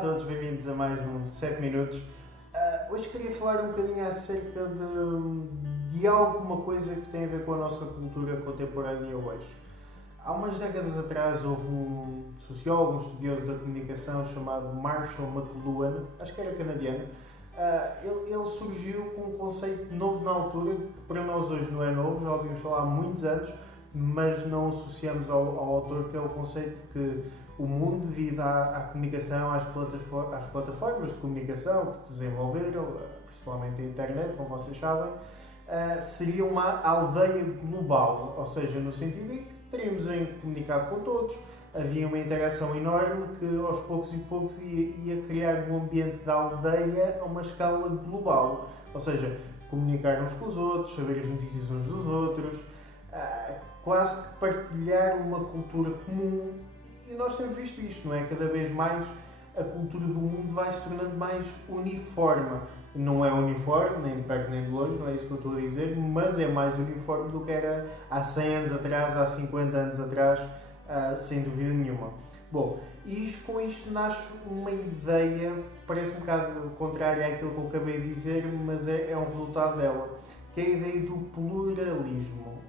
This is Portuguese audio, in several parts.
a todos, bem-vindos a mais um 7 minutos. Hoje queria falar um bocadinho acerca de alguma coisa que tem a ver com a nossa cultura contemporânea hoje. Há umas décadas atrás houve um sociólogo, um estudioso da comunicação chamado Marshall McLuhan, acho que era canadiano. Ele surgiu com um conceito novo na altura, que para nós hoje não é novo, já ouvimos falar há muitos anos, mas não associamos ao autor, que é o conceito de que o mundo, devido à comunicação, às plataformas de comunicação que desenvolveram, principalmente a internet, como vocês sabem, seria uma aldeia global, ou seja, no sentido em que teríamos em comunicado com todos, havia uma interação enorme que aos poucos ia criar um ambiente de aldeia a uma escala global, ou seja, comunicar uns com os outros, saber as notícias uns dos outros, quase que partilhar uma cultura comum. E nós temos visto isto, não é? Cada vez mais a cultura do mundo vai se tornando mais uniforme. Não é uniforme, nem de perto nem de longe, não é isso que eu estou a dizer, mas é mais uniforme do que era há 100 anos atrás, há 50 anos atrás, sem dúvida nenhuma. Bom, com isto nasce uma ideia, parece um bocado contrária àquilo que eu acabei de dizer, mas é um resultado dela, que é a ideia do pluralismo,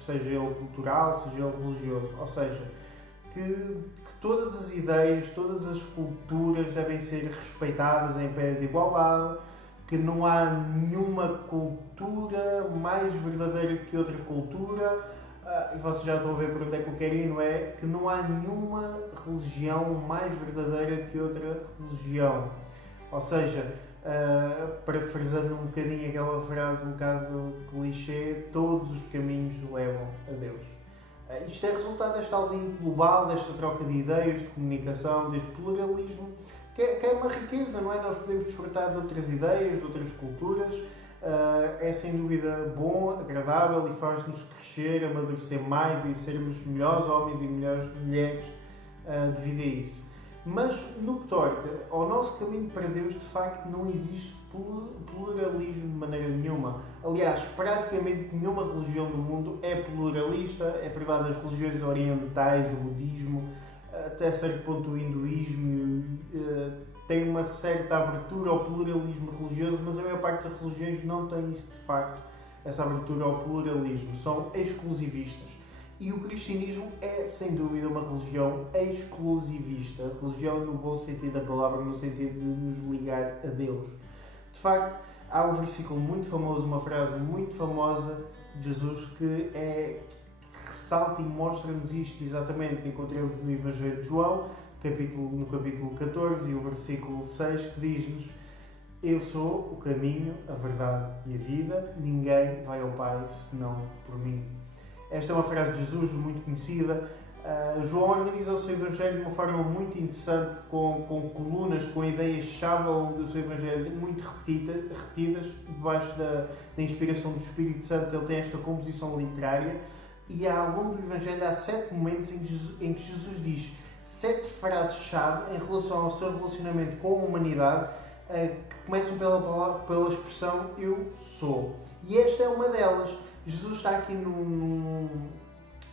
seja ele cultural, seja ele religioso, ou seja, que todas as ideias, todas as culturas devem ser respeitadas em pé de igualdade, que não há nenhuma cultura mais verdadeira que outra cultura, e vocês já estão a ver por onde é que eu quero ir, não é? Que não há nenhuma religião mais verdadeira que outra religião. Ou seja, parafraseando um bocadinho aquela frase um bocado clichê, todos os caminhos levam a Deus. Isto é resultado desta aldeia global, desta troca de ideias, de comunicação, deste pluralismo, que é uma riqueza, não é? Nós podemos desfrutar de outras ideias, de outras culturas, é sem dúvida bom, agradável e faz-nos crescer, amadurecer mais e sermos melhores homens e melhores mulheres devido a isso. Mas no que toca ao nosso caminho para Deus, de facto não existe pluralismo de maneira nenhuma. Aliás, praticamente nenhuma religião do mundo é pluralista. É verdade, as religiões orientais, o budismo, até certo ponto o hinduísmo, tem uma certa abertura ao pluralismo religioso, mas a maior parte das religiões não tem isso de facto, essa abertura ao pluralismo, são exclusivistas. E o cristianismo é, sem dúvida, uma religião exclusivista. Religião no bom sentido da palavra, no sentido de nos ligar a Deus. De facto, há um versículo muito famoso, uma frase muito famosa de Jesus que ressalta e mostra-nos isto exatamente, que encontramos no Evangelho de João, no capítulo 14 e o versículo 6, que diz-nos: eu sou o caminho, a verdade e a vida, ninguém vai ao Pai senão por mim. Esta é uma frase de Jesus muito conhecida. João organiza o seu Evangelho de uma forma muito interessante, com colunas, com ideias-chave ao longo do seu Evangelho, muito repetidas, debaixo da inspiração do Espírito Santo. Ele tem esta composição literária e ao longo do Evangelho há 7 momentos em que Jesus diz 7 frases-chave em relação ao seu relacionamento com a humanidade, que começam pela expressão eu sou. E esta é uma delas. Jesus está aqui num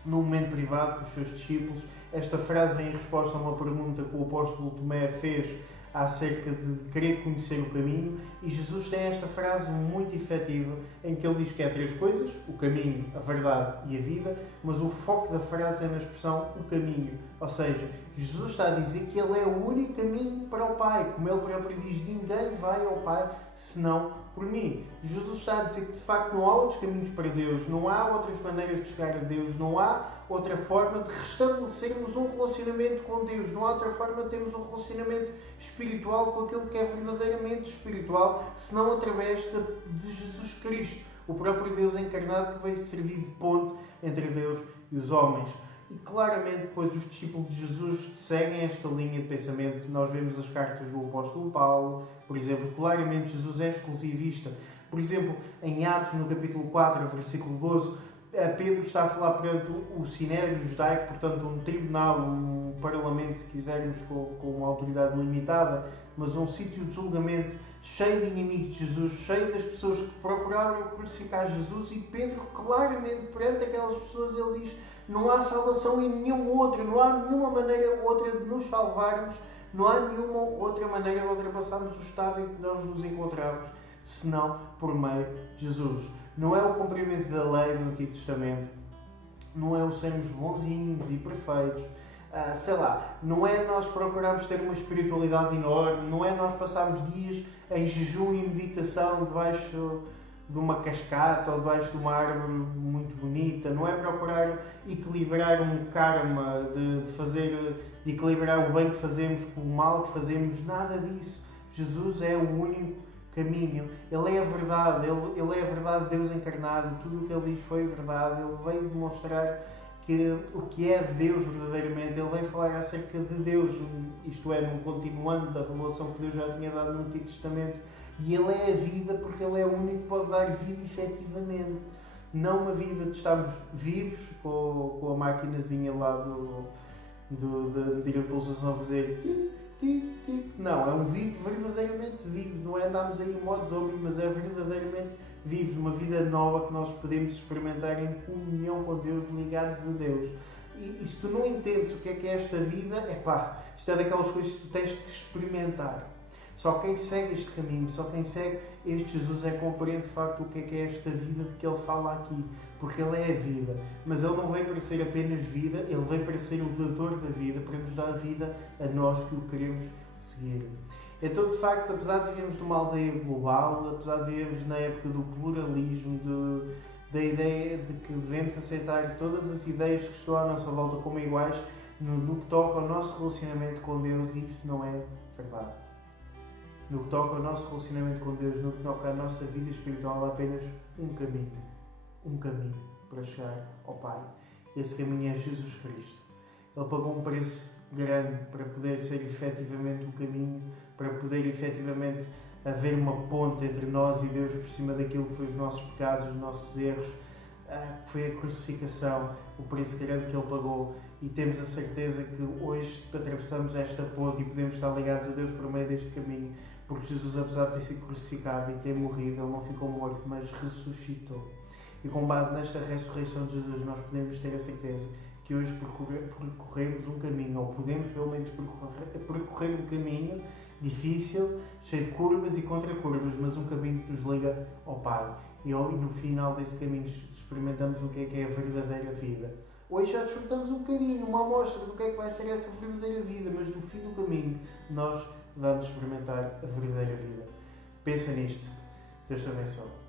momento privado com os seus discípulos. Esta frase vem em resposta a uma pergunta que o apóstolo Tomé fez acerca de querer conhecer o caminho, e Jesus tem esta frase muito efetiva em que ele diz que há 3 coisas: o caminho, a verdade e a vida, mas o foco da frase é na expressão o caminho, ou seja, Jesus está a dizer que ele é o único caminho para o Pai, como ele próprio diz, ninguém vai ao Pai senão por mim. Jesus está a dizer que de facto não há outros caminhos para Deus, não há outras maneiras de chegar a Deus, não há outra forma de restabelecermos um relacionamento com Deus, não há outra forma de termos um relacionamento espiritual com aquele que é verdadeiramente espiritual, senão através de Jesus Cristo, o próprio Deus encarnado, que veio servir de ponte entre Deus e os homens. E claramente depois os discípulos de Jesus seguem esta linha de pensamento. Nós vemos as cartas do apóstolo Paulo, por exemplo, claramente Jesus é exclusivista. Por exemplo, em Atos, no capítulo 4, versículo 12, Pedro está a falar perante o Sinédrio judaico, portanto um tribunal, um parlamento, se quisermos, com uma autoridade limitada, mas um sítio de julgamento cheio de inimigos de Jesus, cheio das pessoas que procuraram crucificar Jesus, e Pedro claramente perante aquelas pessoas ele diz: não há salvação em nenhum outro, não há nenhuma maneira outra de nos salvarmos Não há nenhuma outra maneira de ultrapassarmos o estado em que nós nos encontramos, senão por meio de Jesus. Não é o cumprimento da lei do Antigo Testamento, não é o sermos bonzinhos e perfeitos, não é nós procurarmos ter uma espiritualidade enorme, não é nós passarmos dias em jejum e meditação debaixo de uma cascata ou debaixo de uma árvore muito bonita, não é procurar equilibrar um karma de equilibrar o bem que fazemos com o mal que fazemos, nada disso. Jesus é o único caminho, Ele é a verdade, Ele é a verdade de Deus encarnado, tudo o que Ele diz foi verdade, Ele veio demonstrar o que é Deus verdadeiramente, Ele veio falar acerca de Deus, isto é, num continuando da revelação que Deus já tinha dado no Antigo Testamento, e Ele é a vida porque Ele é o único que pode dar vida efetivamente, não uma vida de estarmos vivos com a maquinazinha lá de medir a pulsação a fazer tic, tic, tic. Não, é um vivo verdadeiramente vivo, não é andarmos aí em modo zombie, mas é verdadeiramente vivos, uma vida nova que nós podemos experimentar em comunhão com Deus, ligados a Deus. E se tu não entendes o que é esta vida, isto é daquelas coisas que tu tens que experimentar. Só quem segue este caminho, só quem segue este Jesus compreende de facto o que é esta vida de que Ele fala aqui, porque Ele é a vida, mas Ele não veio para ser apenas vida, Ele veio para ser o dador da vida, para nos dar vida a nós que o queremos seguir. Então, de facto, apesar de vivermos numa aldeia global, apesar de vivermos na época do pluralismo, da ideia de que devemos aceitar todas as ideias que estão à nossa volta como iguais, no que toca ao nosso relacionamento com Deus, isso não é verdade. No que toca ao nosso relacionamento com Deus, no que toca à nossa vida espiritual, há apenas um caminho para chegar ao Pai. Esse caminho é Jesus Cristo. Ele pagou um preço grande para poder ser efetivamente um caminho, para poder efetivamente haver uma ponte entre nós e Deus por cima daquilo que foi os nossos pecados, os nossos erros, que foi a crucificação, o preço grande que Ele pagou. E temos a certeza que hoje atravessamos esta ponte e podemos estar ligados a Deus por meio deste caminho, porque Jesus, apesar de ter sido crucificado e ter morrido, Ele não ficou morto, mas ressuscitou. E com base nesta ressurreição de Jesus, nós podemos ter a certeza que hoje percorremos um caminho, ou podemos pelo menos percorrer um caminho difícil, cheio de curvas e contra-curvas, mas um caminho que nos liga ao Pai. E no final desse caminho experimentamos o que é a verdadeira vida. Hoje já desfrutamos um bocadinho, uma amostra do que é que vai ser essa verdadeira vida, mas no fim do caminho nós vamos experimentar a verdadeira vida. Pensa nisto. Deus te abençoe.